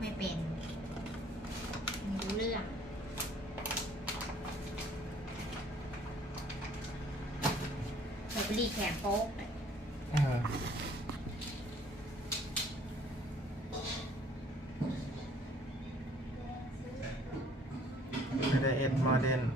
ไม่เป็นไม่รู้เรื่องสตรอเบอรี่แข็งโป๊กเลยไดเอทโมเดล20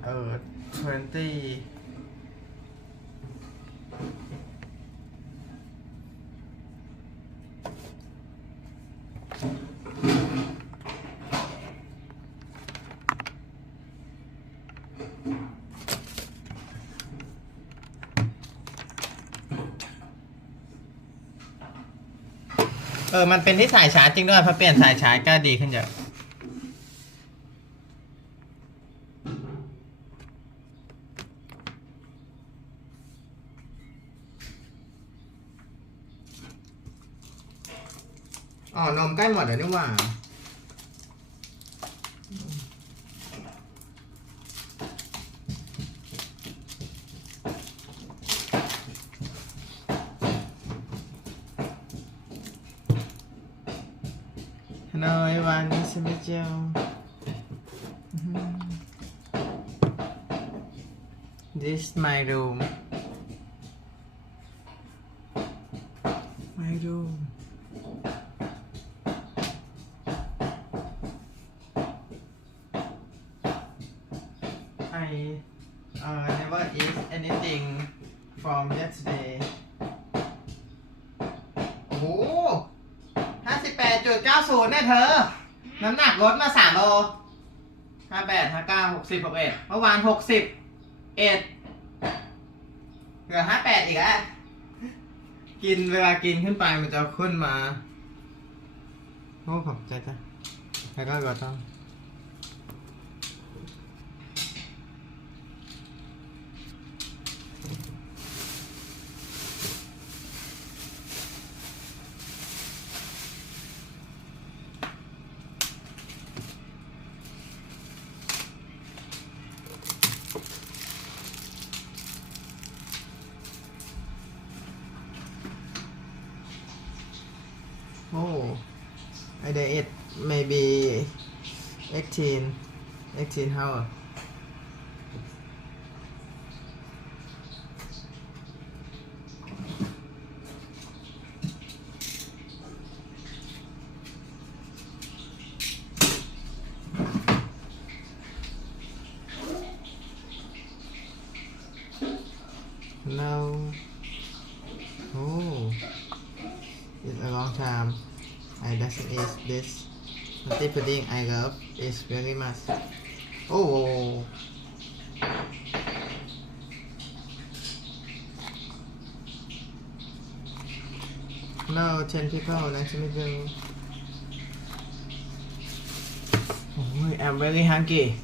มันเป็นที่สายชาร์จจริงด้วยพอเปลี่ยนสายชาร์จก็ดีขึ้นเยอะนมใกล้หมดแล้วนี่หว่าHello everyone, nice to meet you. This is my room. My room. I never eat anything from yesterday. โอ้โห58.90เนี่ยเธอน้ำหนักลดมา3 โล58 59 60 61เมื่อวาน61เหลือ58อีกแล้วกินเวลากินขึ้นไปมันจะขึ้นมาโอ้ขอบใจจ้ะแล้วก็ต้องI diet maybe 18 hours. No. Oh, it's a long time. I doesn't eat this. The pudding I love is very much. Oh. No, 10 people. Nice to meet you. Oh, I'm very hungry.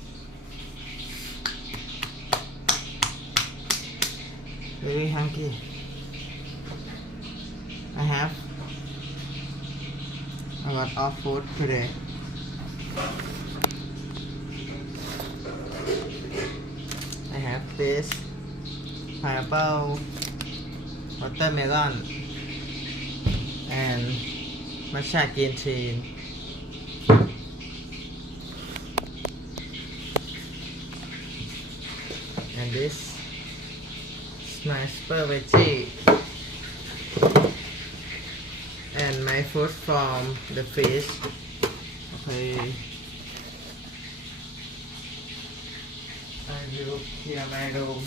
Very hungry. I have a lot of food today. I have this pineapple, watermelon, and matcha green tea. And this is my super veggie. And my food from the fish. Okay. I will clear my room.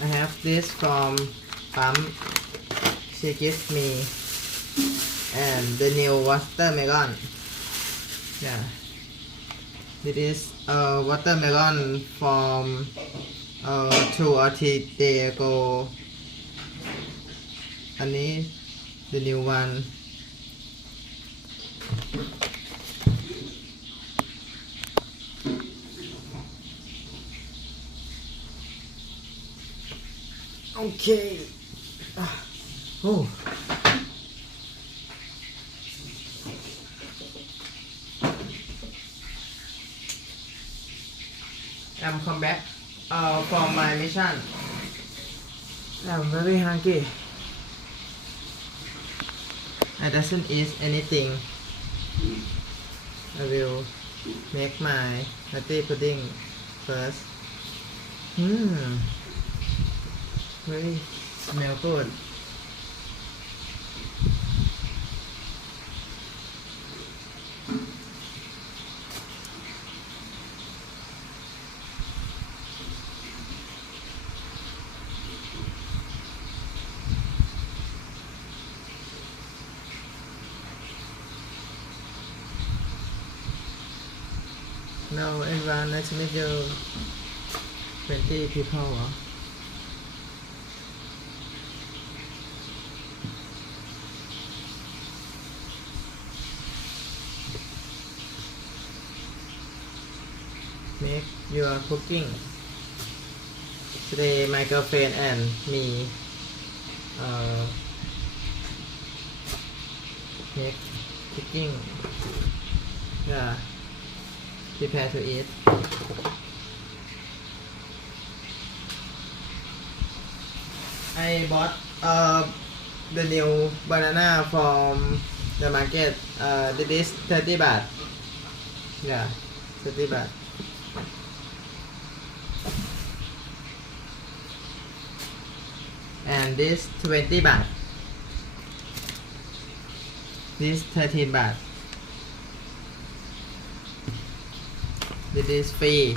I have this from Pump. She gives me. And the new watermelon. Yeah. This is watermelon from 2 or 3 days ago. อันนี้ the new one okay oh I'm come back from my mission. I'm very hungry. I doesn't eat anything. I will make my nutty pudding first. Very smell good. No, everyone, nice to meet you. 20 people, huh? Make your cooking. Today, my girlfriend and me make cooking. Yeah, prepare to eat. I bought the new banana from the market. This is 30 baht. Yeah, 30 baht. And this 20 baht. This 13 baht. This is free.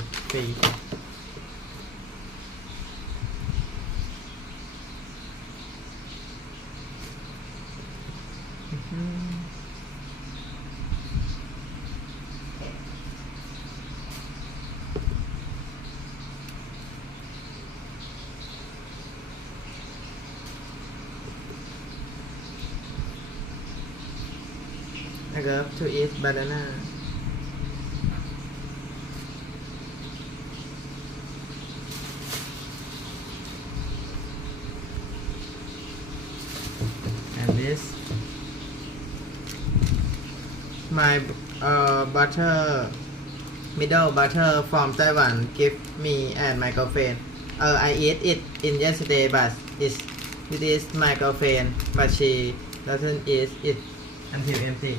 I love to eat banana. And this, my butter, middle butter from Taiwan give me and my girlfriend. I eat it in yesterday, but it is my girlfriend, but she doesn't eat it until empty.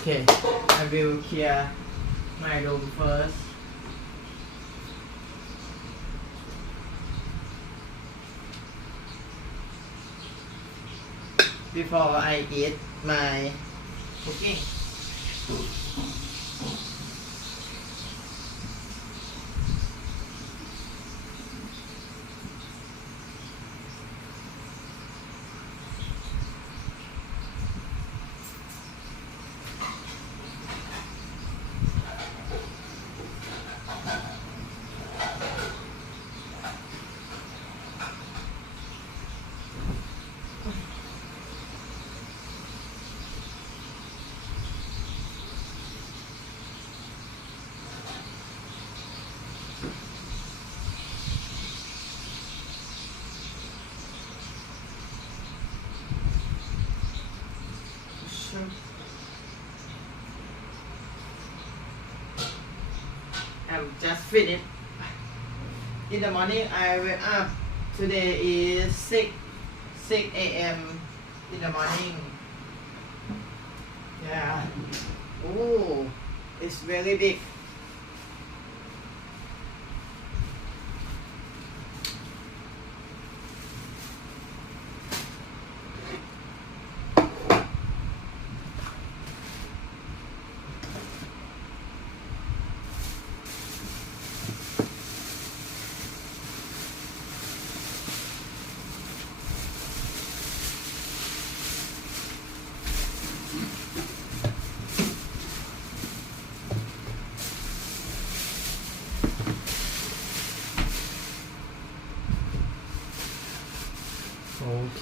Okay, I will clear my room first. Before I eat my cooking. I'm just finished. In the morning, I wake up. Today is 6 a.m. in the morning. Yeah. Oh, it's very big.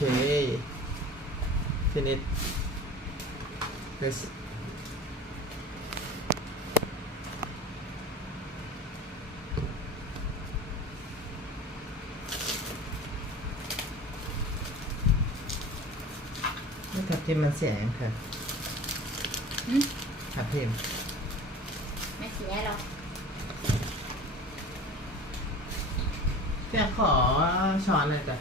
Okay, finish this.ไม่ทับทิมมันเสียงค่ะทับทิม ไม่เสียหรอก แค่ขอช้อนหน่อยจ้ะ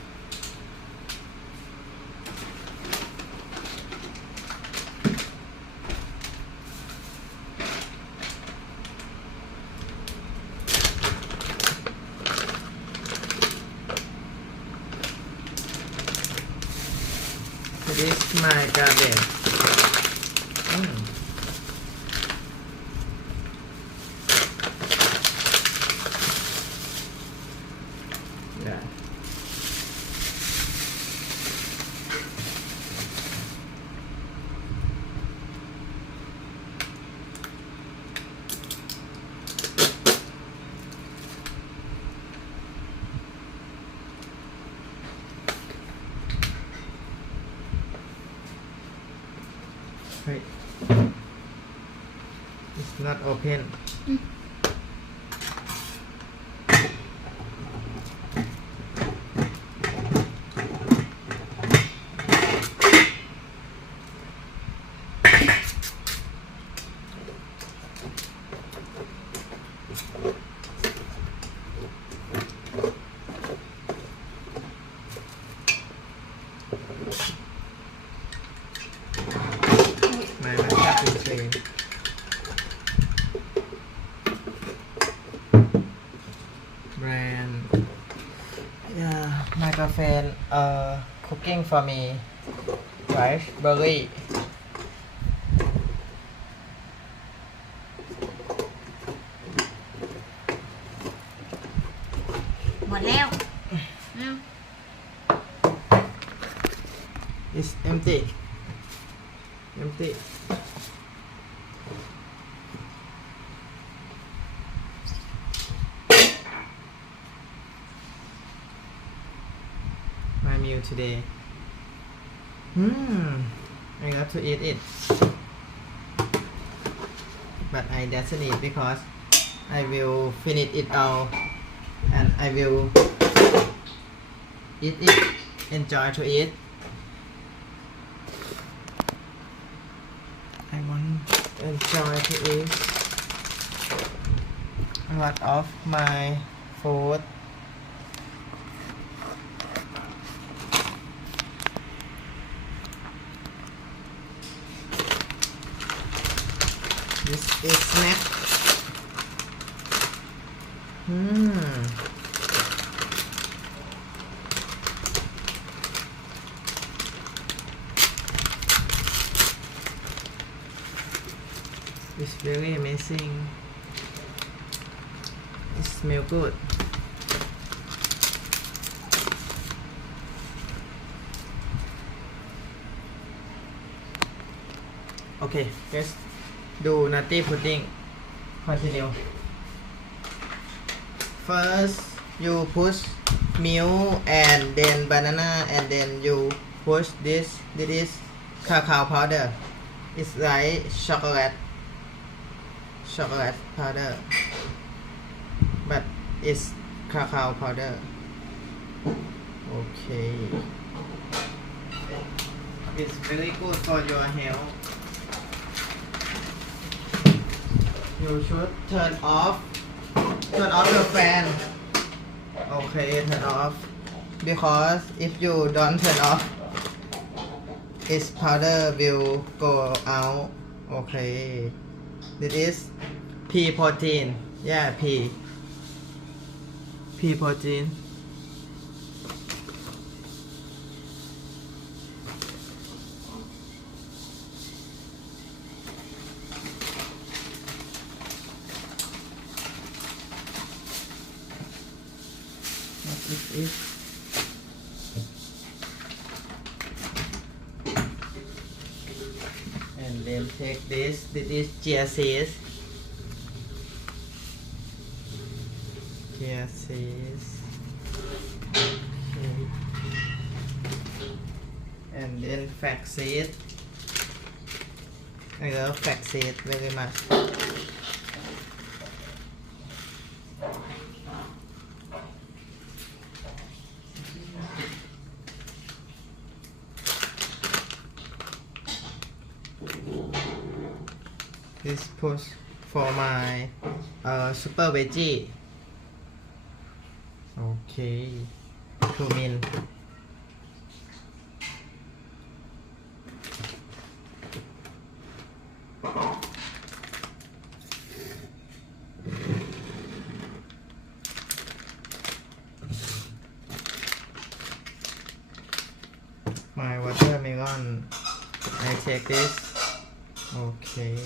this my garbage. Yeah. Wait. It's not open. Mm. ไม่ชอบเป็นเพลง brand yeah my girlfriend cooking for me rice berry หมดแล้ว it's empty empty my meal today I got to eat it but I doesn't eat because I will finish it all and I will eat it enjoy to eat I want enjoy to eat a lot of my food this is snack It's very amazing. It smells good. Okay, let's do nutty pudding. Continue. First, you push milk and then banana and then you push this. This is cacao powder. It's like chocolate powder, but it's cacao powder. Okay, it's very good for your health. You should turn off the fan. Okay, turn off, because if you don't turn off, its powder will go out. Okay, this is pea protein. Yeah, pea protein. What is it? And then take this. This is chia seeds. Chia seeds. Okay. And then flax seed. I love flax seed very much. This push for my super veggie. Okay, cumin. My watermelon. I take this. Okay.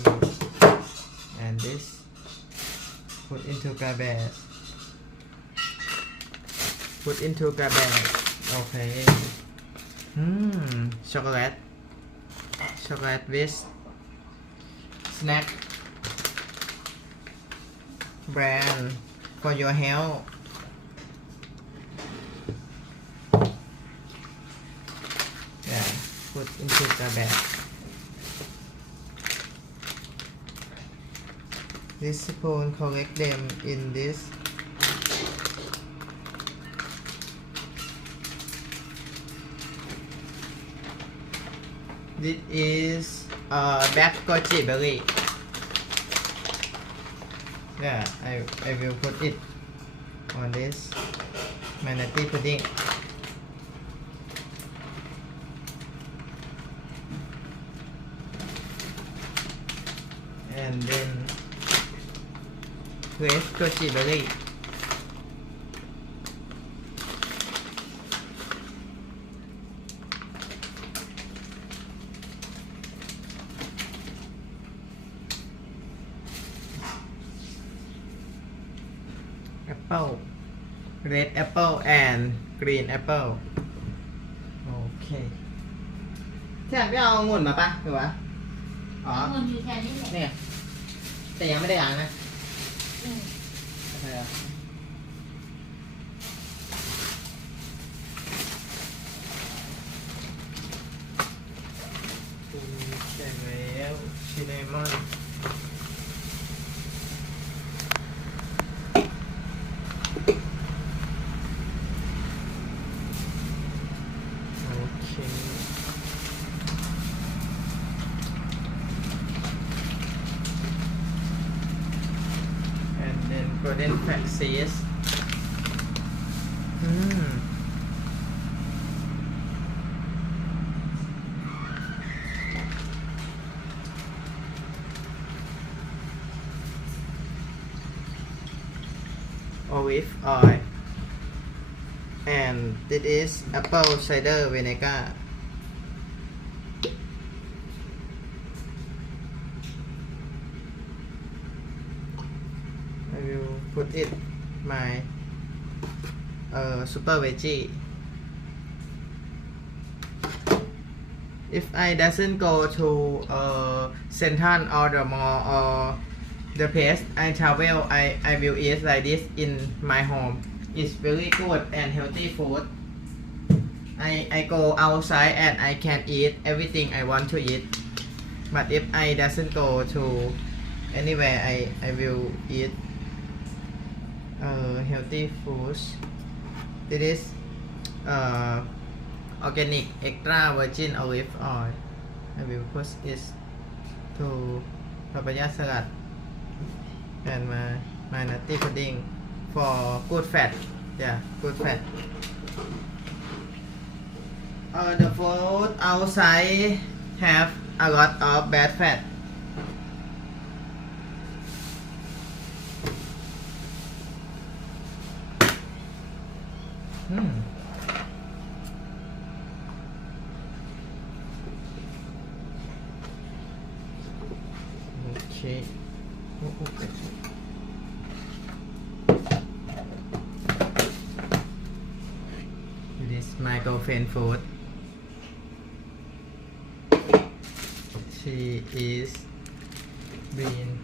And this. Put into garbage. Put into garbage. Okay. Chocolate. Chocolate with snack. Brand for your health. Yeah, put into garbage. This spoon, collect them in this. This is black goji berry. Yeah, I will put it on this manatee pudding. And then fresh goji berry. Apple, red apple and green apple. โอเคแทนไปเอาองุ่นมาปะหรือวะอ๋อ เงินอยู่แค่นี้แหละ เนี่ยแต่ยังไม่ได้ล้างนะ อืม ใช่เหรอใช่แล้วชินนามอน and then golden fat seeds. Olive oil, and this is apple cider vinegar. I will put it my super veggie. If I doesn't go to Central or the mall or the place I travel, I will eat like this in my home. It's very good and healthy food. I go outside and I can eat everything I want to eat. But if I doesn't go to anywhere, I will eat healthy foods. This is organic extra virgin olive oil. I will put it to papaya salad and my nutty pudding for good fat. Yeah, good fat. The food outside have a lot of bad fat. Okay. This is my girlfriend food. She is being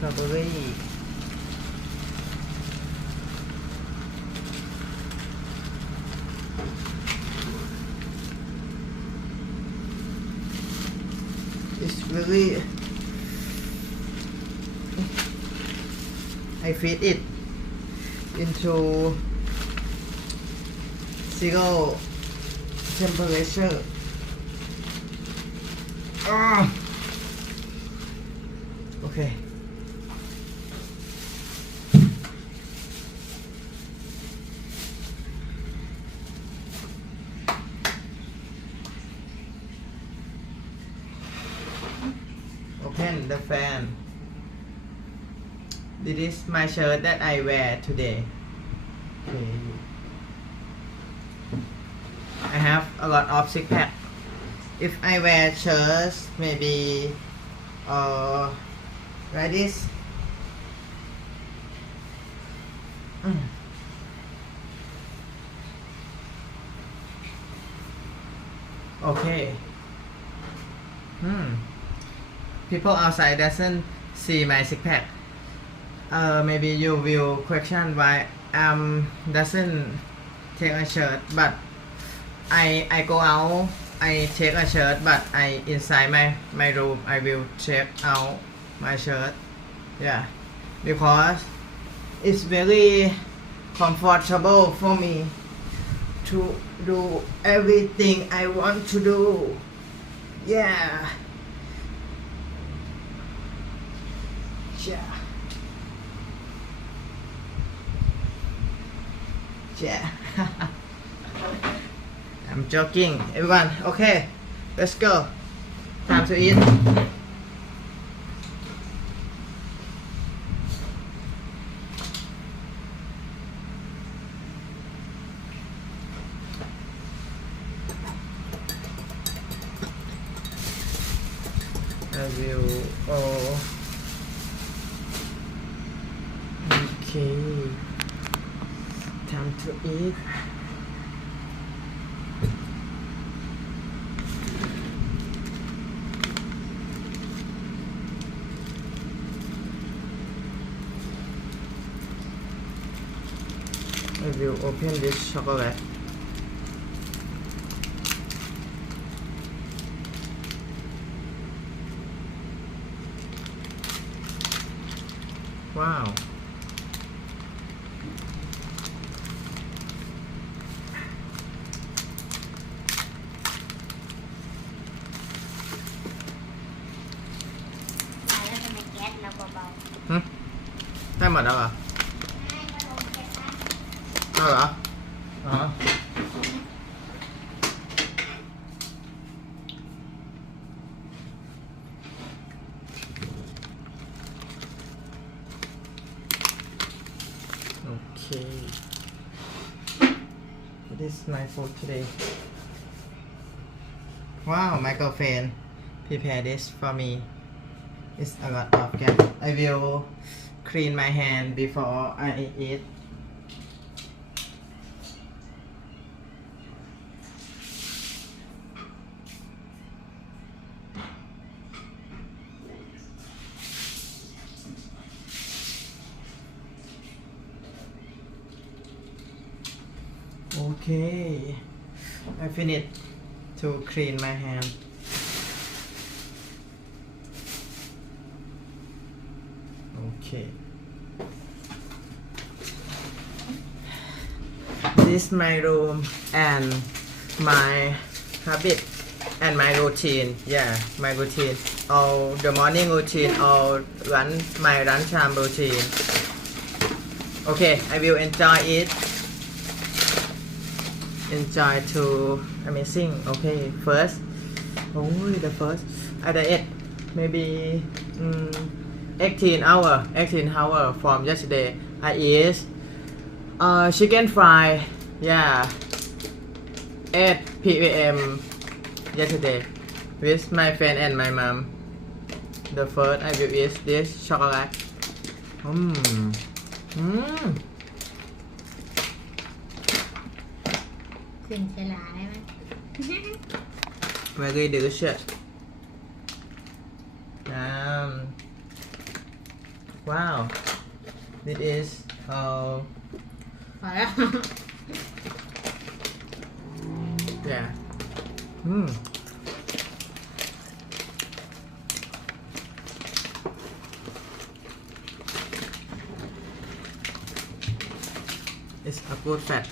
strawberry. It's really I feed it into 0 temperature. Okay. the fan. This is my shirt that I wear today. Okay. I have a lot of six pack. If I wear shirts, maybe like this. Okay. People outside doesn't see my six pack. Maybe you will question why doesn't take a shirt, but I go out, I take a shirt, but I inside my room I will check out my shirt. Yeah, because it's very comfortable for me to do everything I want to do. Yeah. Yeah. Yeah. I'm joking, everyone. Okay, let's go. Time to eat. I will. Okay. Time to eat. I will open this chocolate. Wow. Thấy mệt đâu à? Sao hả? Okay. This is my food today. Wow, Michael Fan prepare this for me. It's a lot of gas. I will clean my hand before I eat. Okay, I finished to clean my hand. Okay. This is my room and my habit and my routine. Yeah, my routine. All the morning routine, all my lunchtime routine. Okay, I will enjoy it. Enjoy to amazing. Okay, first. Oh, the first. I ate maybe 18 hour from yesterday. I eat chicken fry. Yeah, 8 p.m. yesterday with my friend and my mom. The first I will eat this chocolate. Very delicious. Wow, this is yeah. It's a good fat.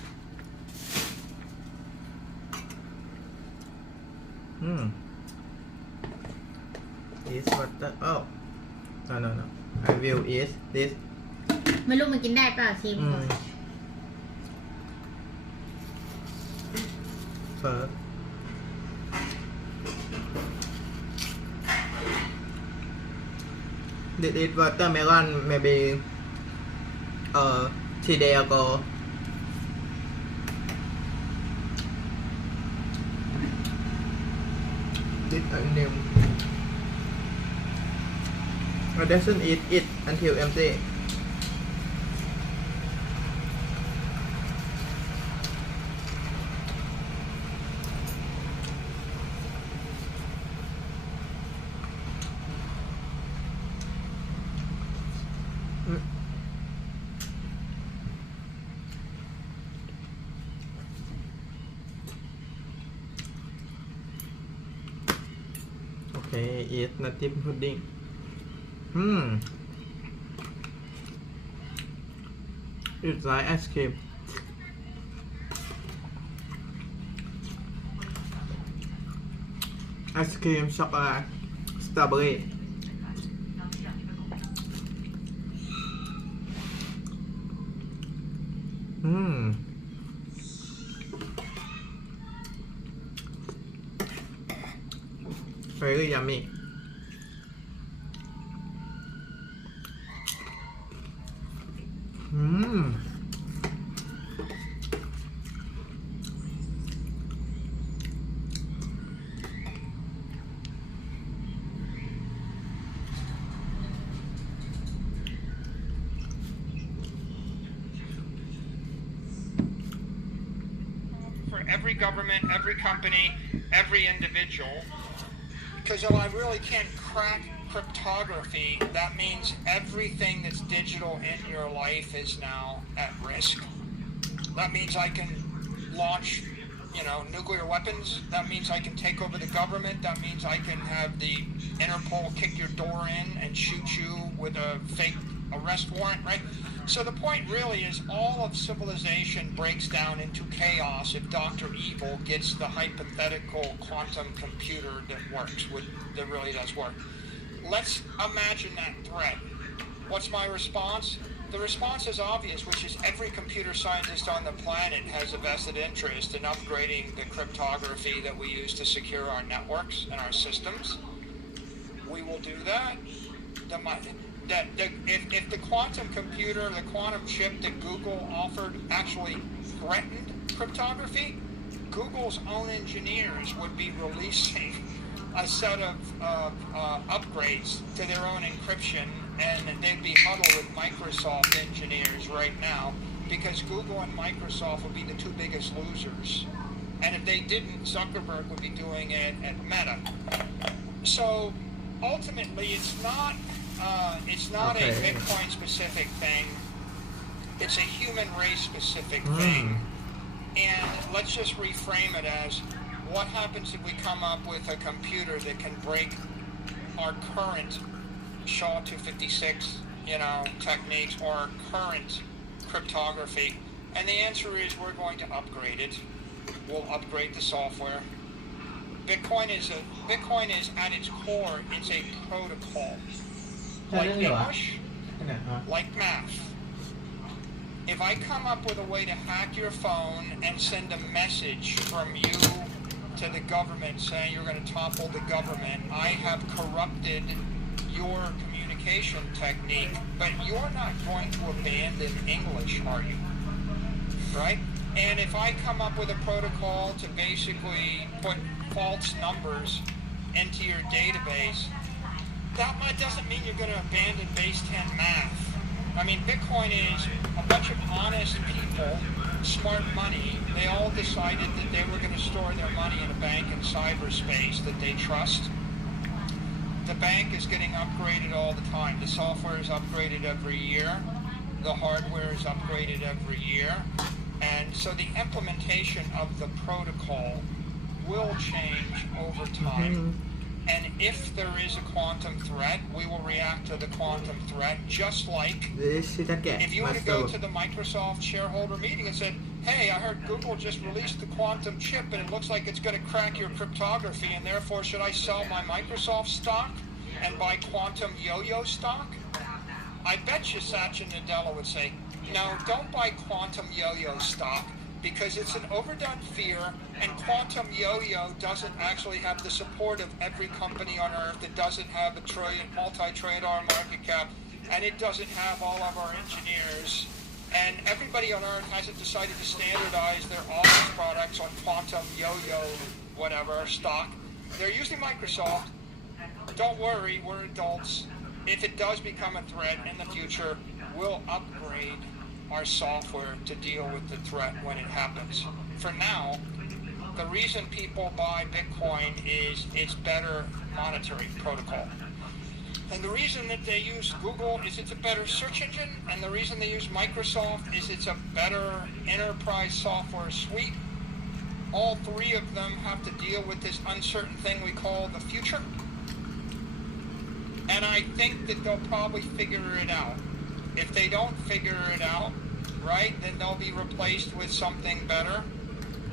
Is what the no. I will eat this. ไม่รู้มันกินได้เปล่าชิมก่อน First. Did eat watermelon maybe 3 days ago. Did onion. I doesn't eat it until empty. Okay, eat nutty pudding. It's like ice cream. Ice cream chocolate strawberry. Very yummy. For every government, every company, every individual, because if I really can't crack cryptography, that means everything that's digital in your life is now at risk. That means I can launch, nuclear weapons. That means I can take over the government. That means I can have the Interpol kick your door in and shoot you with a fake arrest warrant, right? So the point really is all of civilization breaks down into chaos if Dr. Evil gets the hypothetical quantum computer that works, that really does work. Let's imagine that threat. What's my response? The response is obvious, which is every computer scientist on the planet has a vested interest in upgrading the cryptography that we use to secure our networks and our systems. We will do that. If the quantum computer, the quantum chip that Google offered actually threatened cryptography, Google's own engineers would be releasing a set of upgrades to their own encryption, and they'd be huddled with Microsoft engineers right now, because Google and Microsoft would be the two biggest losers. And if they didn't, Zuckerberg would be doing it at Meta. So ultimately, it's not a Bitcoin specific thing. It's a human race specific thing. And let's just reframe it as, what happens if we come up with a computer that can break our current SHA-256, techniques, or our current cryptography? And the answer is we're going to upgrade it. We'll upgrade the software. Bitcoin is at its core, it's a protocol. Like English, like math. If I come up with a way to hack your phone and send a message from you to the government saying you're going to topple the government, I have corrupted your communication technique, but you're not going to abandon English, are you? Right? And if I come up with a protocol to basically put false numbers into your database, that doesn't mean you're going to abandon base 10 math. I mean, Bitcoin is a bunch of honest people, smart money. They all decided that they were going to store their money in a bank in cyberspace that they trust. The bank is getting upgraded all the time. The software is upgraded every year. The hardware is upgraded every year. And so the implementation of the protocol will change over time. And if there is a quantum threat, we will react to the quantum threat, just like if you were to go to the Microsoft shareholder meeting and said, hey, I heard Google just released the quantum chip and it looks like it's going to crack your cryptography, and therefore should I sell my Microsoft stock and buy quantum yo-yo stock? I bet you Satya Nadella would say, no, don't buy quantum yo-yo stock. because it's an overdone fear, and quantum yo-yo doesn't actually have the support of every company on earth. It doesn't have a multi-trillion dollar market cap, and it doesn't have all of our engineers. And everybody on earth hasn't decided to standardize their office products on quantum yo-yo whatever stock. They're using Microsoft. Don't worry, we're adults. If it does become a threat in the future, we'll upgrade our software to deal with the threat when it happens. For now, the reason people buy Bitcoin is it's better monetary protocol. And the reason that they use Google is it's a better search engine, and the reason they use Microsoft is it's a better enterprise software suite. All three of them have to deal with this uncertain thing we call the future. And I think that they'll probably figure it out. If they don't figure it out, right, then they'll be replaced with something better.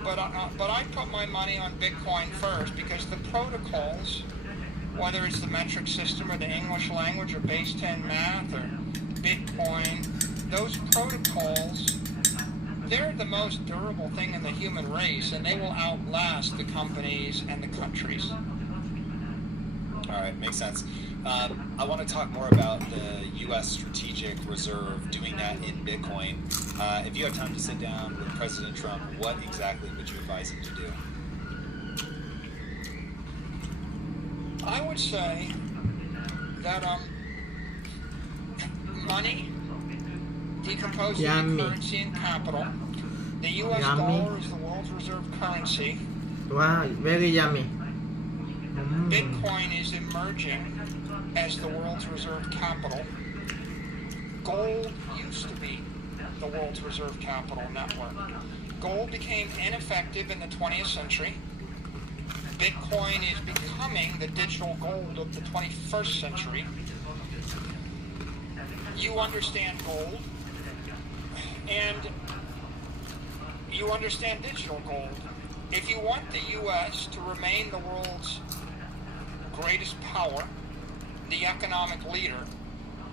But I put my money on Bitcoin first because the protocols, whether it's the metric system or the English language or base 10 math or Bitcoin, those protocols, they're the most durable thing in the human race, and they will outlast the companies and the countries. All right, makes sense. I want to talk more about the U.S. Strategic Reserve, doing that in Bitcoin. If you have time to sit down with President Trump, what exactly would you advise him to do? I would say that money decomposes Yummy. the currency and capital. The U.S. Yummy. dollar is the world's reserve currency. Wow, very yummy. Bitcoin is emerging as the world's reserve capital. Gold used to be the world's reserve capital network. Gold became ineffective in the 20th century. Bitcoin is becoming the digital gold of the 21st century. You understand gold, and you understand digital gold. If you want the U.S. to remain the world's greatest power, the economic leader,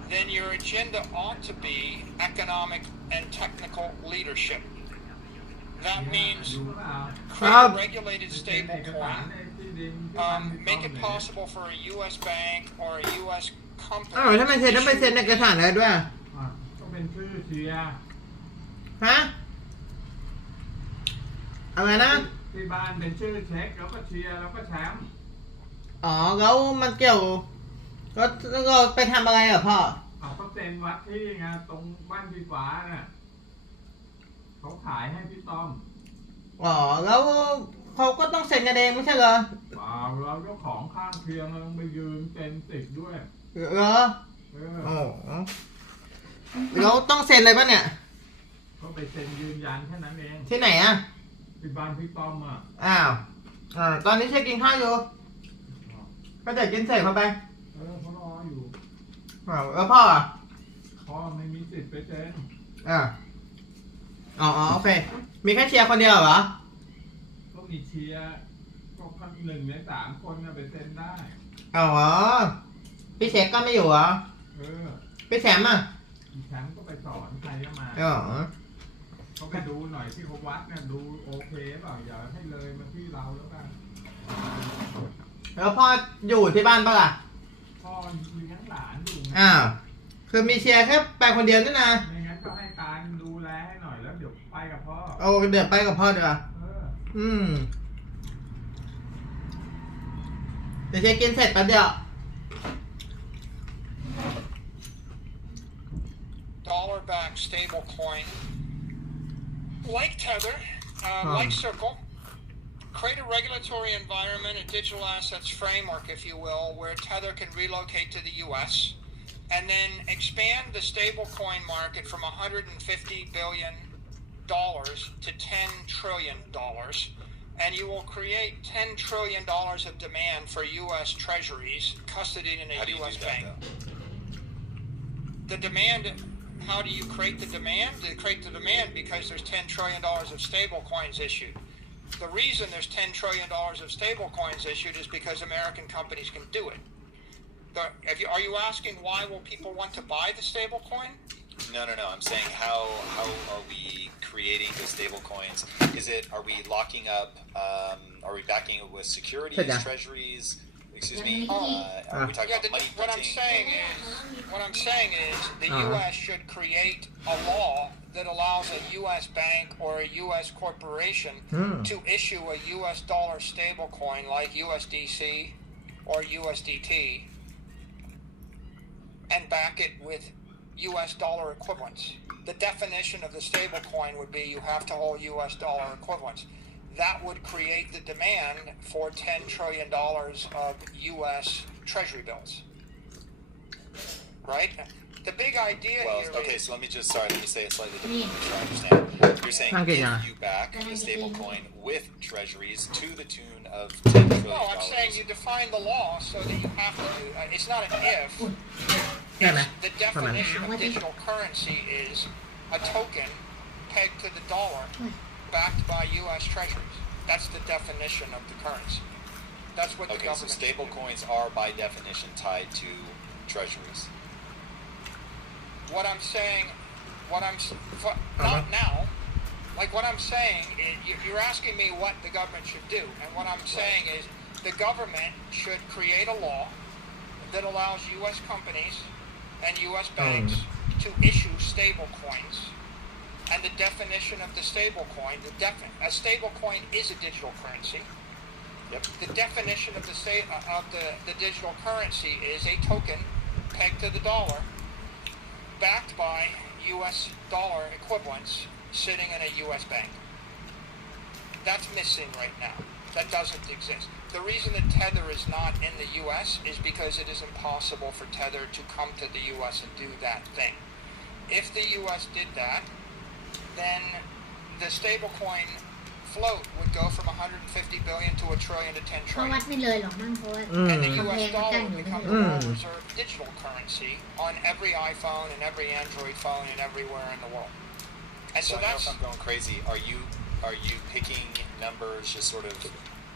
then your agenda ought to be economic and technical leadership. That means create a regulated stable coin, make it possible for a U.S. bank or a U.S. company. อ้าวทำไมเซ็นต้องไปเซ็นในเอกสารอะไรด้วย ก็เป็นชื่อเชียร์ ฮะอะไรนะ ที่บ้านเป็นชื่อเช็คแล้วก็เชียร์แล้วก็แชมป์ อ๋อแล้วมันเกี่ยวก็ไปทำอะไรเหรอพ่อ เขาก็เซ็นวัดที่ไงตรงบ้านพี่ฟ้าน่ะเขาขายให้พี่ต้อม อ๋อแล้วเขาก็ต้องเซ็นกันเองไม่ใช่เหรอ เปล่าเราเจ้าของข้างเคียงเราไปยืนเซ็นติดด้วย เหรอ เออ โอ้แล้วต้องเซ็นอะไรป่ะเนี่ย ก็ไปเซ็นยืนยันแค่นั้นเอง ที่ไหนอ่ะ ที่บ้านพี่ต้อมอ่ะ อ้าวตอนนี้เช็คกินข้าวอยู่ก็เดี๋ยวกินเสร็จเข้าไป เขารออยู่ อ้าวแล้วพ่ออ่ะ พ่อไม่มีสิทธิ์ไปเซ็น อ๋อโอเคมีแค่เชียร์คนเดียวเหรอ ก็มีเชียร์ก็1 ใน 3 คนน่ะไปเซ็นได้ อ๋อพี่เช็คก็ไม่อยู่เหรอ เออ พี่แซมอ่ะ แชมป์ก็ไปสอนใครก็มา อ๋อ เขาไปดูหน่อยที่เขาวัดเนี่ยดูโอเคเปล่าอย่าให้เลยมาที่เราแล้วกัน แล้วพ่ออยู่ที่บ้านปะล่ะ พ่อมีทั้งหลานอยู่ไง อ้าวคือมีเชียร์แค่ไปคนเดียวนี่นะ ไม่งั้นก็ให้การดูแลให้หน่อยแล้วเดี๋ยวไปกับพ่อ โอ้เดี๋ยวไปกับพ่อดีกว่า เดี๋ยวเช็คกินเสร็จแป๊บเดียว Dollar-backed stable coin, like Tether, like Circle, create a regulatory environment, a digital assets framework, if you will, where Tether can relocate to the U.S. and then expand the stablecoin market from $150 billion to $10 trillion. And you will create $10 trillion of demand for U.S. treasuries custodied in a U.S. bank. The demand, how do you create the demand? You create the demand because there's $10 trillion of stable coins issued. The reason there's $10 trillion of stable coins issued is because American companies can do it. Are you asking why will people want to buy the stable coin? No. I'm saying how are we creating the stable stable coins? Are we locking up, are we backing it with securities, treasuries? Excuse me, are we talking about money what printing? I'm saying is the U.S. should create a law that allows a U.S. bank or a U.S. corporation to issue a U.S. dollar stablecoin like USDC or USDT and back it with U.S. dollar equivalents. The definition of the stablecoin would be you have to hold U.S. dollar equivalents. That would create the demand for $10 trillion of U.S. Treasury bills. Right? The big idea here okay, is... so let me say it slightly differently so I understand. You're saying if you back the stablecoin with treasuries to the tune of $10 trillion. No, I'm saying you define the law so that you have to do... it's not an if. It's the definition of digital currency is a token pegged to the dollar backed by U.S. treasuries. That's the definition of the currency. That's what the government... so stable coins are by definition tied to treasuries. What I'm saying, not now, like what I'm saying is, you're asking me what the government should do, and what I'm saying is the government should create a law that allows U.S. companies and U.S. banks to issue stable coins. And the definition of the stable coin, a stable coin is a digital currency. Yep. The definition of the digital currency is a token pegged to the dollar, backed by U.S. dollar equivalents sitting in a U.S. bank. That's missing right now. That doesn't exist. The reason that Tether is not in the U.S. is because it is impossible for Tether to come to the U.S. and do that thing. If the U.S. did that, then the stablecoin float would go from 150 billion to a trillion to 10 เขาวั trillion. ดไม่เลยหรอกมั้งเพราะว่า And the กำแพ U.S. งมันกั้น dollar อยู่ would ไม่ become ใช่ the เหรอ world reserve digital currency on every iPhone and every Android phone and everywhere in the world. And So so I know that's... if I'm going crazy. Are you picking numbers just sort of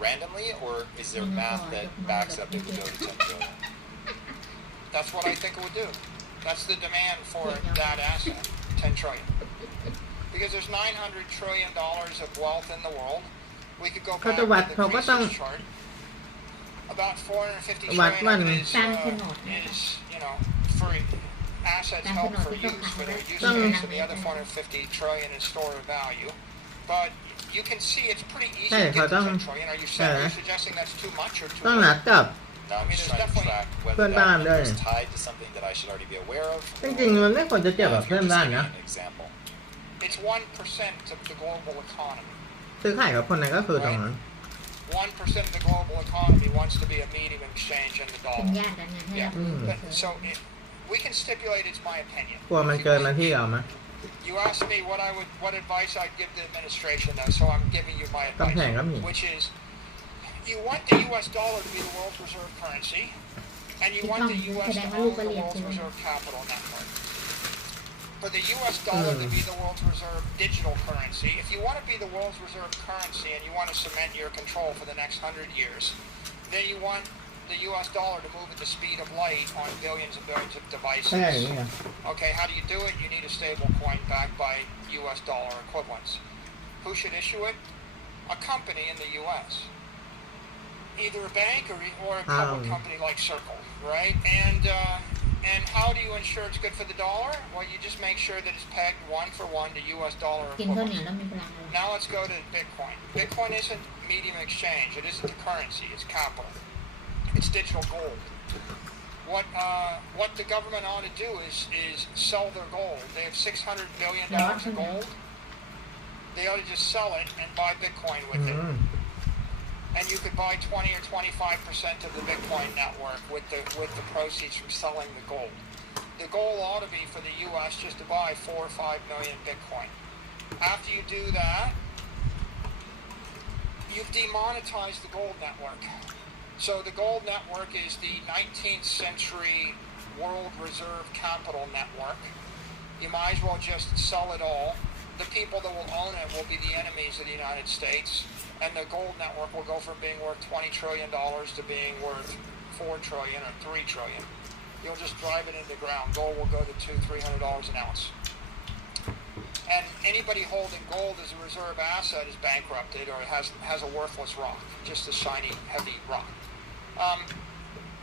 randomly, or is there math that backs up it would go to 10 trillion? That's what I think it would do. That's the demand for that asset, 10 trillion. Because there's $900 trillion of wealth in the world. We could go back to the previous chart. About 450 trillion is, for assets held for use for their use case, and the other 450 trillion is store of value. But you can see it's pretty easy to get to 10 trillion. Are you suggesting that's too much or too ต้อง little? นัดกับ No, I'm just trying to track เพื่ whether อนบ้าน that ด้ว number ย is tied to something that I should already be aware of. จริงๆมันไม่ควรจะเทียบกับ If เพื่อ you're น just บ้าน giving นะ an example. It's 1% of the global economy. ซื้อขายกับคนนั้นก็คือตรงนั้น 1% of the global economy wants to be a medium exchange in the เป็น dollar. ญาติกันไงให้ Yeah. เรา So we can stipulate it's my opinion. กลัวมันเกินมาที่เอามา You asked me what advice I'd give the administration, though, so I'm giving you my กำแพง advice, ก็มี which is you want the U.S. dollar to be the world's reserve currency, and you want the U.S. to own the world's reserve capital network. For the U.S. dollar to be the world's reserve digital currency, if you want to be the world's reserve currency and you want to cement your control for the next 100 years, then you want the U.S. dollar to move at the speed of light on billions and billions of devices. ใช่อย่างนี้ Okay, how do you do it? You need a stable coin backed by U.S. dollar equivalents. Who should issue it? A company in the U.S. Either a bank or a public company like Circle, right? And how do you ensure it's good for the dollar? Well, you just make sure that it's pegged 1-for-1 to U.S. dollar กินข้าวเหนียว equivalents. แล้วมีพลังอะไร Now let's go to Bitcoin. Bitcoin isn't medium exchange. It isn't the currency. It's capital. It's digital gold. What the government ought to do is sell their gold. They have $600 billion of gold. They ought to just sell it and buy Bitcoin with it. And you could buy 20 or 25% of the Bitcoin network with the proceeds from selling the gold. The goal ought to be for the U.S. just to buy 4 or 5 million Bitcoin. After you do that, you've demonetized the gold network. So the gold network is the 19th century world reserve capital network. You might as well just sell it all. The people that will own it will be the enemies of the United States. And the gold network will go from being worth $20 trillion to being worth $4 trillion or $3 trillion. You'll just drive it into the ground. Gold will go to $200-300 an ounce. And anybody holding gold as a reserve asset is bankrupted or has a worthless rock, just a shiny, heavy rock.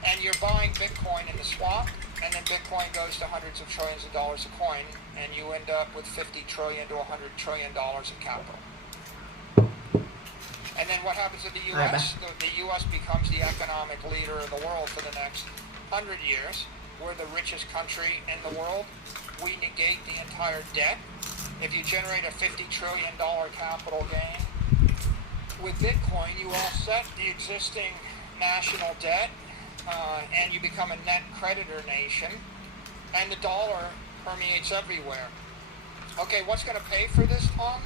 And you're buying Bitcoin in the swap, and then Bitcoin goes to hundreds of trillions of dollars a coin, and you end up with $50 trillion to $100 trillion in capital. And then what happens in the U.S.? The U.S. becomes the economic leader of the world for the next 100 years. We're the richest country in the world. We negate the entire debt. If you generate a $50 trillion capital gain with Bitcoin, you offset the existing national debt, and you become a net creditor nation, and the dollar permeates everywhere. Okay, what's going to pay for this, Tom?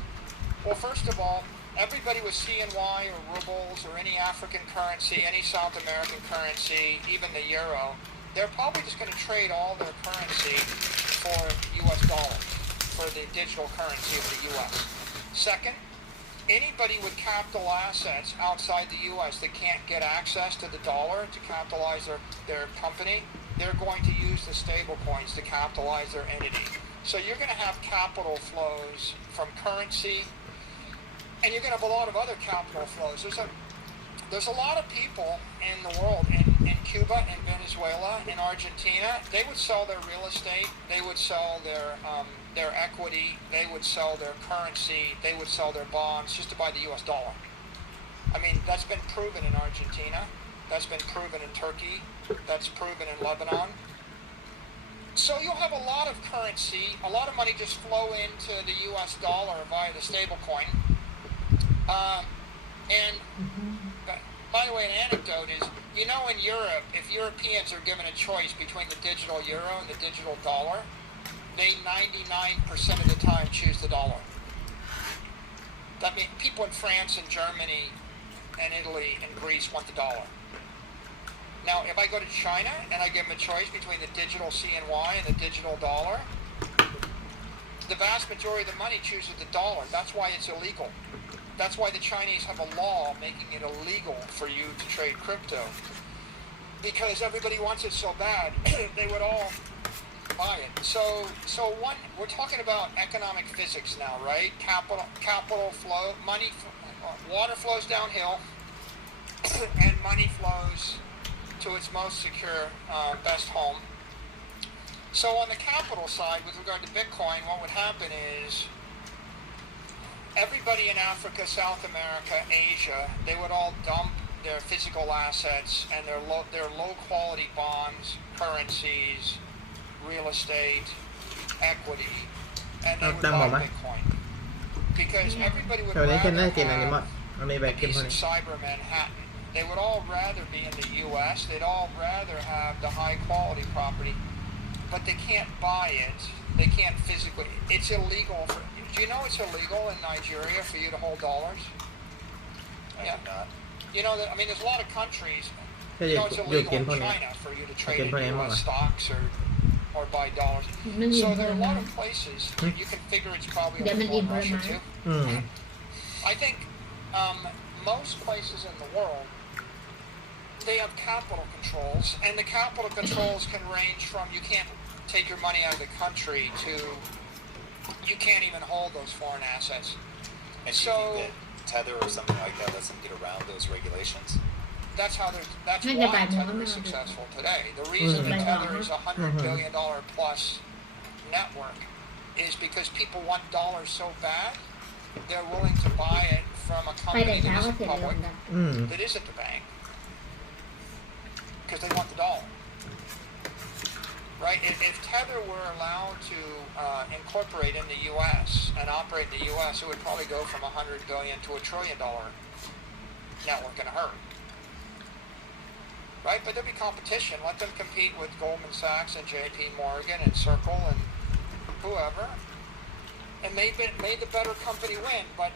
Well, first of all, everybody with CNY or rubles or any African currency, any South American currency, even the euro, they're probably just going to trade all their currency for U.S. dollars, for the digital currency of the U.S. Second, anybody with capital assets outside the U.S. that can't get access to the dollar to capitalize their company, they're going to use the stable coins to capitalize their entity. So you're going to have capital flows from currency, and you're going to have a lot of other capital flows. There's a lot of people in the world, in Cuba, in Venezuela, in Argentina, they would sell their real estate, they would sell their equity, they would sell their currency, they would sell their bonds just to buy the U.S. dollar. I mean, that's been proven in Argentina, that's been proven in Turkey, that's proven in Lebanon. So you'll have a lot of currency, a lot of money just flow into the U.S. dollar via the stable coin. And by the way, an anecdote is, you know, in Europe, if Europeans are given a choice between the digital euro and the digital dollar, they 99% of the time choose the dollar. That means people in France and Germany and Italy and Greece want the dollar. Now, if I go to China and I give them a choice between the digital CNY and the digital dollar, the vast majority of the money chooses the dollar. That's why it's illegal. That's why the Chinese have a law making it illegal for you to trade crypto. Because everybody wants it so bad, they would all buy it. So we're talking about economic physics now, right? Capital flow, money, water flows downhill, and money flows to its most secure, best home. So on the capital side, with regard to Bitcoin, what would happen is everybody in Africa, South America, Asia, they would all dump their physical assets and their low quality bonds, currencies, real estate, equity, and they would buy Bitcoin. Because everybody would rather have a piece of cyber Manhattan. They would all rather be in the U.S. They'd all rather have the high quality property, but they can't buy it. They can't physically. It's illegal. Do you know it's illegal in Nigeria for you to hold dollars? Yeah. You know that. I mean, there's a lot of countries. You know it's illegal in China for you to trade in U.S. stocks or buy dollars. So there are a lot of places you can figure it's probably illegal in Russia too. I think most places in the world, they have capital controls, and the capital controls can range from you can't take your money out of the country to you can't even hold those foreign assets. And so, do you think that Tether or something like that lets them get around those regulations? That's why Tether is successful today. The reason that Tether is a $100 billion plus network is because people want dollars so bad, they're willing to buy it from a company that isn't public, that isn't the bank, because they want the dollar. Right? If Tether were allowed to incorporate in the U.S. and operate in the U.S., it would probably go from $100 billion to $1 trillion network in a hurry. Right? But there'll be competition. Let them compete with Goldman Sachs and J.P. Morgan and Circle and whoever, and may the better company win. But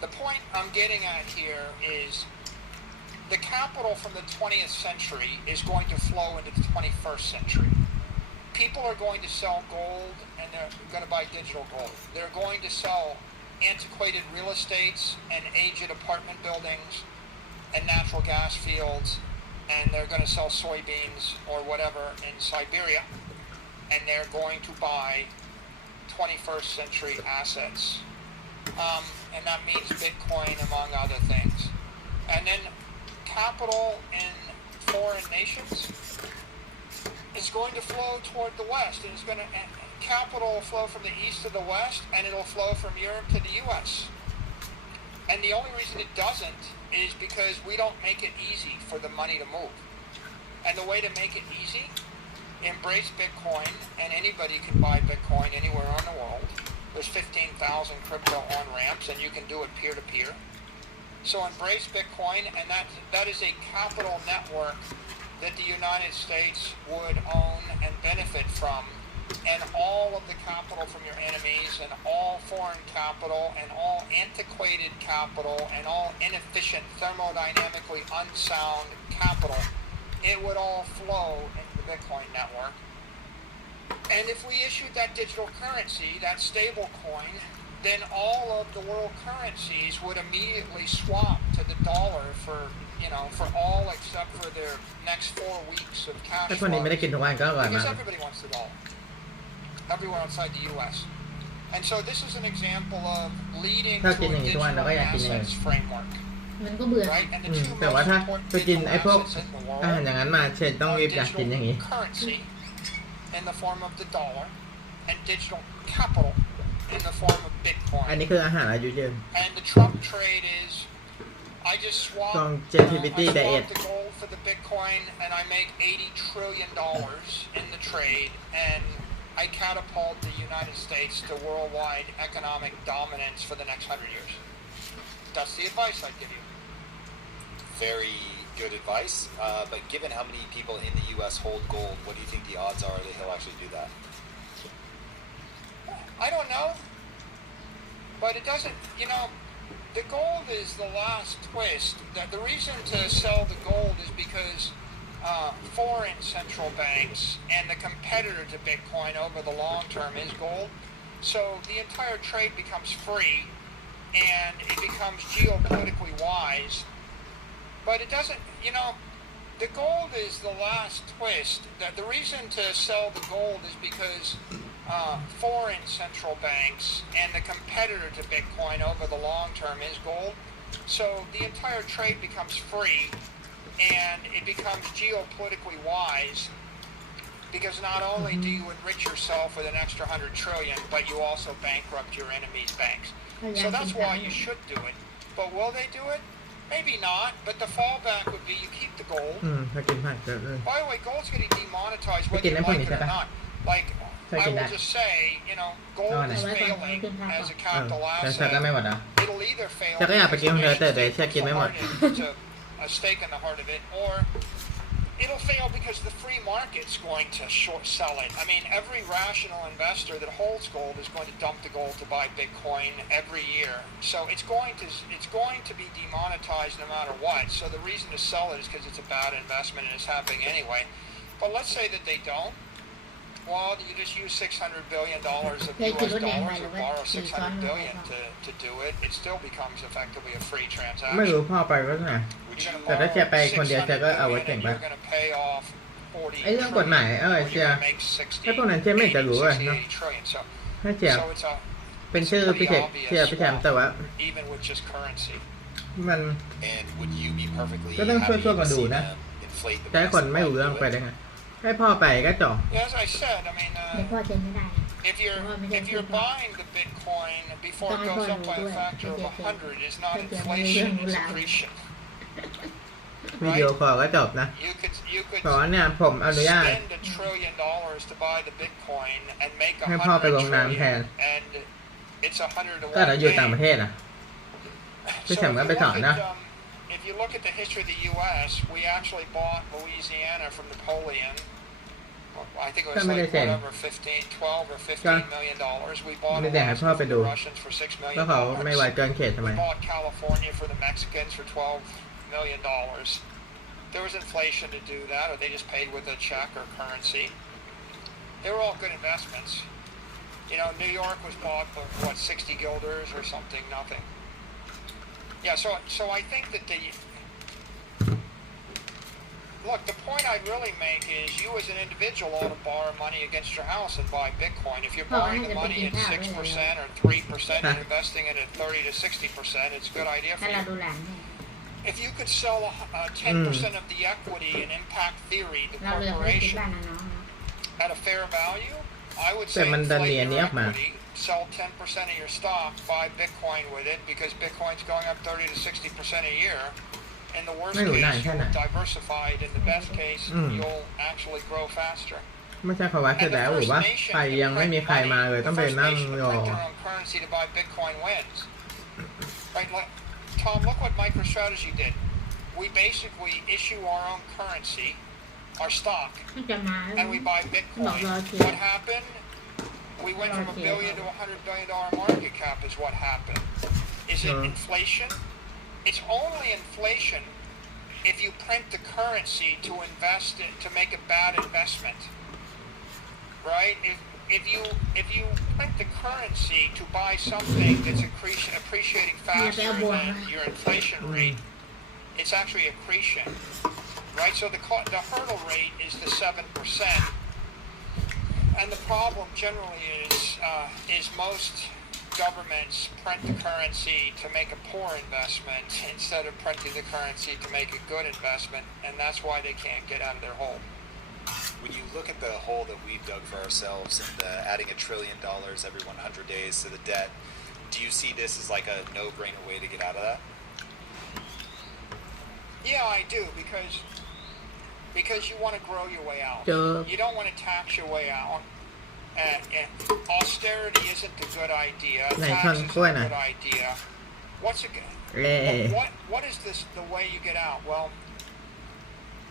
the point I'm getting at here is the capital from the 20th century is going to flow into the 21st century. People are going to sell gold, and they're going to buy digital gold. They're going to sell antiquated real estates and aged apartment buildings and natural gas fields, and they're going to sell soybeans or whatever in Siberia, and they're going to buy 21st century assets. And that means Bitcoin, among other things. And then capital in foreign nations is going to flow toward the West. And it's going to, capital will flow from the East to the West, and it'll flow from Europe to the U.S. And the only reason it doesn't is because we don't make it easy for the money to move. And the way to make it easy, embrace Bitcoin, and anybody can buy Bitcoin anywhere on the world. There's 15,000 crypto on-ramps, and you can do it peer-to-peer. So embrace Bitcoin, and that is a capital network that the United States would own and benefit from. And all of the capital from your enemies, and all foreign capital, and all antiquated capital, and all inefficient, thermodynamically unsound capital, it would all flow into the Bitcoin network. And if we issued that digital currency, that stable coin, then all of the world currencies would immediately swap to the dollar for all except for their next 4 weeks of cash ถ้าคนนี้ไม่ได้กินทุกวันก็อร่อยมาก because everybody wants the dollar. Everyone outside the U.S. And so this is an example of leading to a digital assets framework. มันก็เบื่อ Right? And the two แต่ว่า most ถ้า important ไปกิน digital ไอ้พวก assets in the อาหาร world อย่างนั้นมาเช่นต้อง are รีบอยากกินอย่างนี้ digital currency in the form of the dollar and digital capital in the form of อัน Bitcoin. นี้คืออาหารอายุยืน And the Trump trade is I just swap Longevity diet. the gold for the Bitcoin, and I make $80 trillion in the trade, and I catapult the United States to worldwide economic dominance for the next 100 years. That's the advice I give you. Very good advice. But given how many people in the U.S. hold gold, what do you think the odds are that he'll actually do that? I don't know, but it doesn't, the gold is the last twist. That the reason to sell the gold is because foreign central banks and the competitor to Bitcoin over the long term is gold. So the entire trade becomes free and it becomes geopolitically wise. But it doesn't, the gold is the last twist. That the reason to sell the gold is because foreign central banks and the competitor to Bitcoin over the long term is gold. So the entire trade becomes free and it becomes geopolitically wise because not only do you enrich yourself with an extra 100 trillion, but you also bankrupt your enemy's banks. So that's why you should do it. But will they do it? Maybe not, but the fallback would be you keep the gold. ถ้ากินผักเยอะเลย By the way, gold's getting demonetized whether Taking you that like it or money, not. Like, I Taking will that. just say, gold is Oh, no. failing as a แต่ capital ฉันก็ไม่ asset. หมดนะ It'll either fail ฉันก็อยากไป because กินคนเดียว the แต่ nation เดี๋ยวฉัน state กินไม่หมด puts a heart a stake in the heart of it, or it'll fail because the free market's going to short sell it. I mean, every rational investor that holds gold is going to dump the gold to buy Bitcoin every year. So it's going to be demonetized no matter what. So the reason to sell it is because it's a bad investment and it's happening anyway. But let's say that they don't. Well, you just use $600 billion of US dollars or borrow $600 billion to do it. It still becomes effectively a free ไม่รู้ transaction. พ่อไปก็ไง You're gonna แต่ถ้า borrow แกไปคนเดียวแกก็เอาไว้ $600 เก่ง billion ไป and you're going to pay off 40 ไอ้เรื่องกฎหมาย trillion, or เชีย you're gonna make 60, ไอ้พวกนั้นเชียไม่เห็นจะรู้เลย 60, เนาะ 80 trillion. So ถ้าเชีย it's เป็นชื่อพี่เชียพี่แชมป์แต่ว่า even with just currency. มัน And would you be perfectly ก็ต้อง happy ช่วยๆ to กันดู see นะ them inflate the ใช้คน price ไม่รู้เรื่อง of ไป it? ได้ไงให้พ่อไปก็จบ Yeah, as I said, I mean, เดี๋ยวพ่อเซ็นไม่ได้ if you're buying the Bitcoin before it goes up by a factor of 100, it's not inflation, it's accretion. วิดีโอคอลก็จบนะ You could เพราะว่าเนี่ยผมอนุญาต spend $1 trillion to buy the Bitcoin and make ให้พ่อไปลง $100 นามแทน trillion, and it's 100 to ก็เรา 1 อยู่ต่างป gain. ระเทศนะ So if ไม่ you สามารถไปสอนนะ if you look at the history of the U.S., we actually bought Louisiana from Napoleon. I think it was like whatever, 12 or 15 million dollars. We bought Alaska from the Russians for $6 million. แล้วเขาไม่ไว้เกินเขตทำไม We bought California for the Mexicans for $12 million. There was inflation to do that, or they just paid with a check or currency. They were all good investments. New York was bought for, 60 guilders or something, nothing. Yeah, so I think that look, the point I'd really make is you as an individual ought to borrow money against your house and buy Bitcoin. If you're borrowing the money at 6% or 3% and investing it at 30 to 60%, it's a good idea ถ้า for เรา you. ดูหลานให้ If you could sell 10% of the equity in Impact Theory, the เราเหลือไว้คิด corporation, บ้านนะน้องนะ at a fair value, I would แต่ say มันดัน inflate เนียน your นี้ออกมา equity, sell 10% of your stock, buy Bitcoin with it because Bitcoin's going up 30 to 60% a year. In the worst ไม่รู้ case, นานแค่ไหน you'll diversify it. In the best case, you'll actually grow faster. ไม่ใช่เขาวัดเสร็จ And the แล้วหรือ first ว่า nation ใคร to ยังไม่ print มีใครมาเลย money, ต้อง the ไป first นั่ง nation to รอ print their own currency to buy Bitcoin wins. Right? Like, Tom, look what MicroStrategy did. We basically issue our own currency, our stock, มันจะมาแล้ว and we buy บอก Bitcoin. รอเทีย What happened? We went from $1 billion to $100 billion market cap is what happened. Is it inflation? It's only inflation if you print the currency to invest in, to make a bad investment. Right? If you print the currency to buy something that's appreciating faster than your inflation rate, it's actually accretion. Right? So the hurdle rate is the 7%. And the problem generally is most governments print the currency to make a poor investment instead of printing the currency to make a good investment, and that's why they can't get out of their hole. When you look at the hole that we've dug for ourselves and adding $1 trillion every 100 days to the debt, do you see this as like a no-brainer way to get out of that? Yeah, I do, because you want to grow your way out. You don't want to tax your way out. And austerity isn't a good idea. Tax isn't a good idea. What's it? What is this? The way you get out? Well,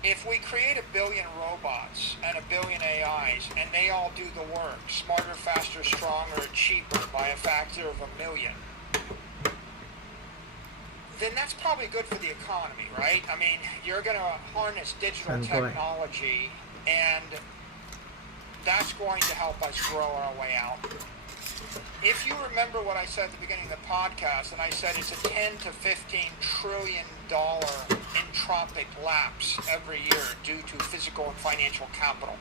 if we create 1 billion robots and 1 billion AIs, and they all do the work, smarter, faster, stronger, cheaper by a factor of 1 million, then that's probably good for the economy, right? I mean, you're going to harness digital technology, and that's going to help us grow our way out. If you remember what I said at the beginning of the podcast, and I said it's a $10 to $15 trillion entropic lapse every year due to physical and financial capital.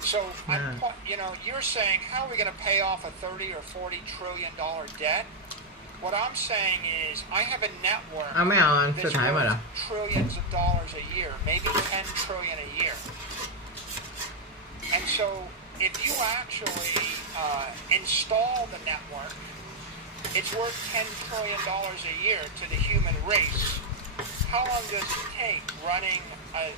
So, you're saying, how are we going to pay off a $30 or $40 trillion debt? What I'm saying is, I have a network that's worth trillions of dollars a year, maybe 10 trillion a year. And so, if you actually install the network, it's worth $10 trillion a year to the human race. How long does it take running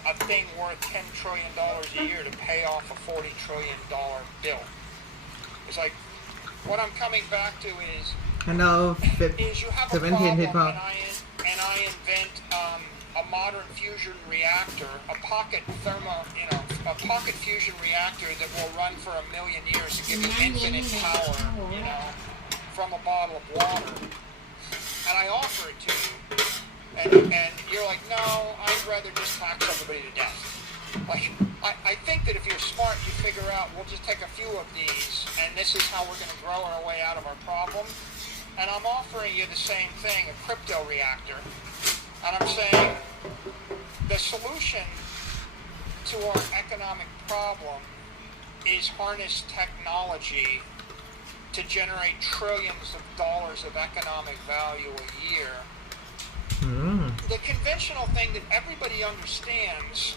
a thing worth $10 trillion a year to pay off a $40 trillion bill? It's like, what I'm coming back to is you have a problem and I invent a modern fusion reactor, a pocket fusion reactor that will run for 1 million years to give you infinite power, from a bottle of water. And I offer it to you. And you're like, no, I'd rather just tax everybody to death. Like, I think that if you're smart, you figure out, we'll just take a few of these, and this is how we're going to grow our way out of our problem. And I'm offering you the same thing, a crypto reactor. And I'm saying the solution to our economic problem is harness technology to generate trillions of dollars of economic value a year. The conventional thing that everybody understands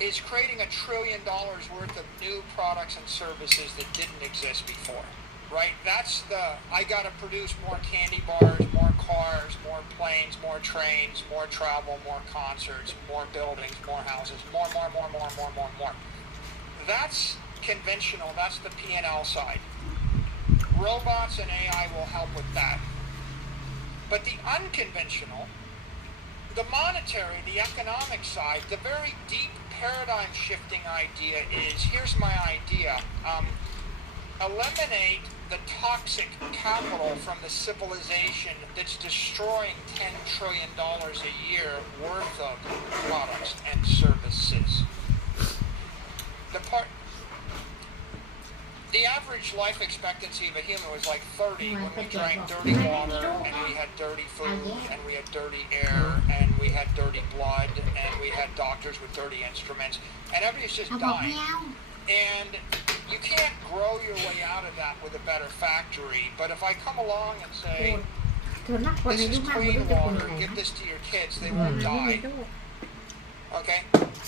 is creating $1 trillion worth of new products and services that didn't exist before. Right? That's I gotta produce more candy bars, more cars, more planes, more trains, more travel, more concerts, more buildings, more houses, more. That's conventional, that's the P&L side. Robots and AI will help with that. But the unconventional, the monetary, the economic side, the very deep paradigm shifting idea is, here's my idea, eliminate the toxic capital from the civilization that's destroying $10 trillion a year worth of products and services. The average life expectancy of a human was like 30 when we drank dirty water and we had dirty food and we had dirty air and we had dirty blood and we had doctors with dirty instruments and everybody's just เอาบอกไม่ dying. เอา And you can't grow your way out of that with a better factory. But if I come along and say, ส่วนมากคน this อายุ is มากไม่ clean รู้จะเป็น water, อะไร give this to your kids, they ไม่ won't มี die. ลูก Okay?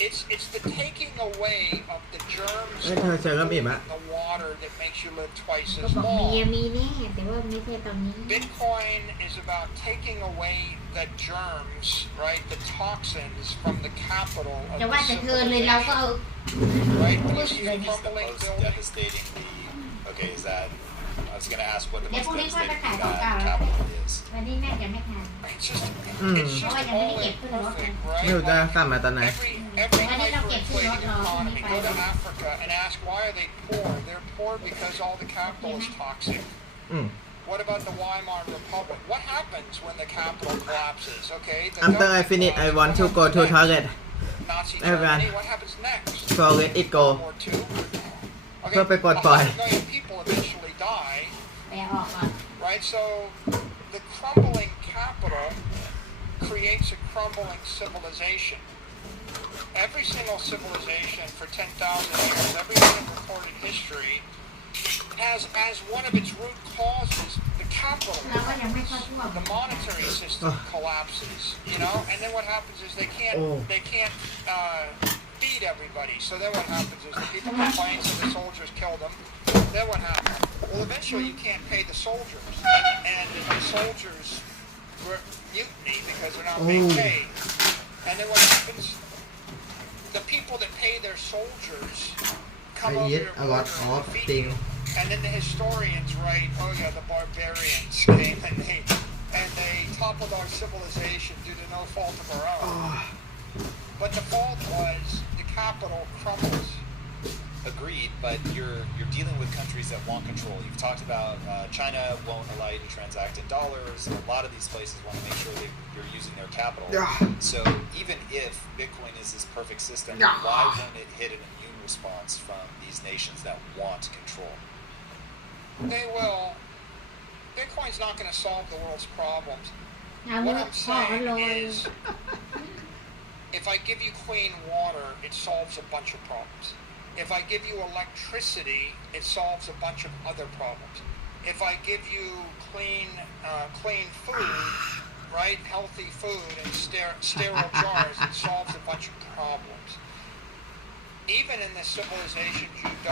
It's the taking away of the germs เอ้ยเธอเจอแล้วบีบอะ in the water that makes you live twice เขา as บอกมี long. มีแน่แต่ว่าไม่ใช่ตอนนี้ Bitcoin is about taking away the germs, right? The toxins from the capital of แต่ the ว่าจะเธอเลยเราก็เอา civilization, right? Push These the crumbling Most buildings. devastating okay is that I was going to ask what the Yeah, most police were devastating the kind of capital is วันนี้น่าจะไม่ทัน It's just, Mm. it's just Oh, I all didn't get put off. imperfect, ไม่รู้ right? จะ Like, กลับมาตอนไหน every Why did I get too hyperinflating low? economy, go to Africa and ask why are they poor? They're poor because all the capital is toxic. อืม What about the Weimar Republic? What happens when the capital collapses? Okay. The After I government finish I collapses. want to What go to happens toilet next? Nazi Everyone. Germany. What happens next? so let it go World War II. Okay. เพื่อไปปลดปล่อย 100 million people eventually die, ไปออกก่อน right? So the crumbling capital creates a crumbling civilization. Every single civilization for 10,000 years, every bit of recorded history, has as one of its root causes the capital. เราก็ยังไม่เข้าท่วม The monetary system collapses, you know, and then what happens is they can't feed everybody. So then what happens is the people complain, so the soldiers kill them. Then what happens? Well, eventually you can't pay the soldiers, and the soldiers mutiny because they're not being paid. And then what happens? The people that pay their soldiers come I over eat your a lot border of and defeat things. you. And then the historians write, oh yeah, the barbarians came and they toppled our civilization due to no fault of our own. But the fault was the capital crumbles. Agreed, but you're dealing with countries that want control. You've talked about China won't allow you to transact in dollars. A lot of these places want to make sure you're using their capital. So even if Bitcoin is this perfect system, why won't it hit an immune response from these nations that want control? They will. Bitcoin's not going to solve the world's problems. เอา What ลูก I'm พ่อก็ saying โรย is, if I give you clean water, it solves a bunch of problems. If I give you electricity, it solves a bunch of other problems. If I give you clean food, right, healthy food and sterile jars, it solves a bunch of problems. Even in the civilizations you don't